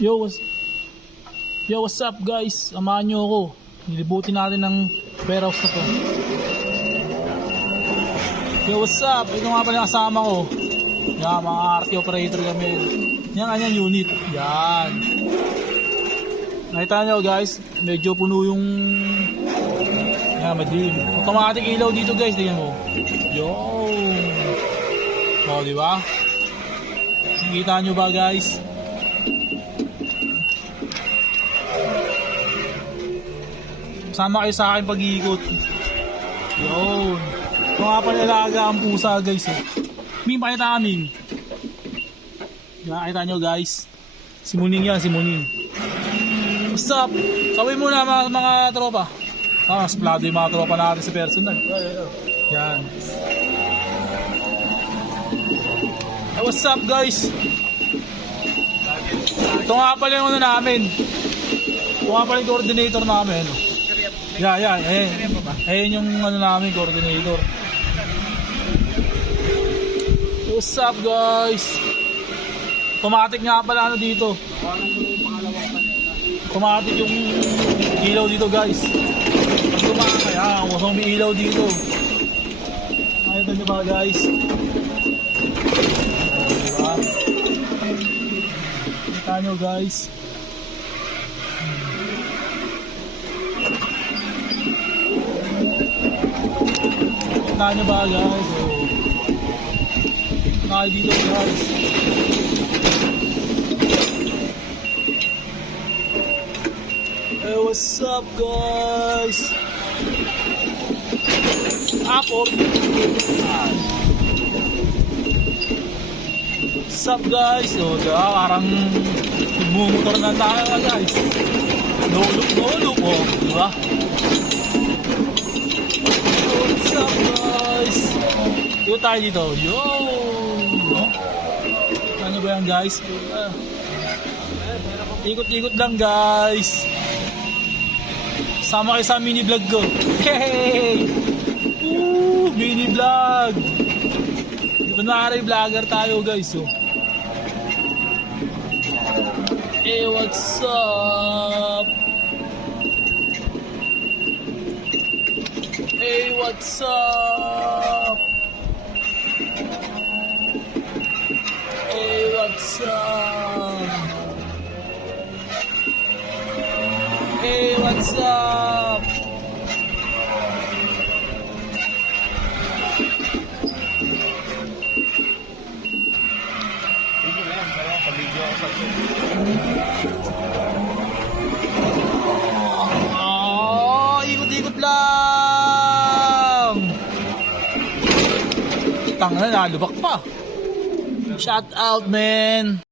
Yo, what's up guys? Samahan nyo ako. Nilibutin natin ng warehouse na to. Yo, what's up? Ito nga pala yung kasama ko. Yan, mga RT operator kami. Yan, kanyang unit. Yan. Nakita nyo guys, medyo puno yung... Yan, madilim. Automatic ilaw dito guys, tingnan mo. Yo! O, diba? Nakita nyo ba guys? Sama kayo sa akin pag-iikot. Yun. Ito nga pala alaga ang pusa guys eh. May pakita namin. Nakita nyo guys. Si Muning yan, si Muning. What's up? Kawin muna mga tropa. Splado yung mga tropa natin sa personal. Yan. Hey, what's up guys? Ito nga pala yung ano namin. Ito nga pala yung coordinator namin. Yeah. Ayun yung ano namin, coordinator. What's up guys? Automatic nga pala ano dito. Automatic yung ilaw dito guys. Pag tumakay, wasang may ilaw dito. Ayun nyo ba guys? Diba? Kita nyo guys. Kita nyo ba guys? Kaya dito guys. Hey, what's up guys? Apple. What's up guys? So, parang bumumotor na tayo guys. No look oh, diba? What's up guys? Dito tayo dito. Yo! No? Ano ba yan guys? Ikot-ikot lang guys. Sama kayo sa mini vlog ko. Hey! Mini vlog. Kunwari vlogger tayo guys. Oh. Hey, what's up? Hey, what's up? Hey, what's up? Hey, what's up? Ikot-ikot lang. Tanga na, lubak pa. Shout out, man.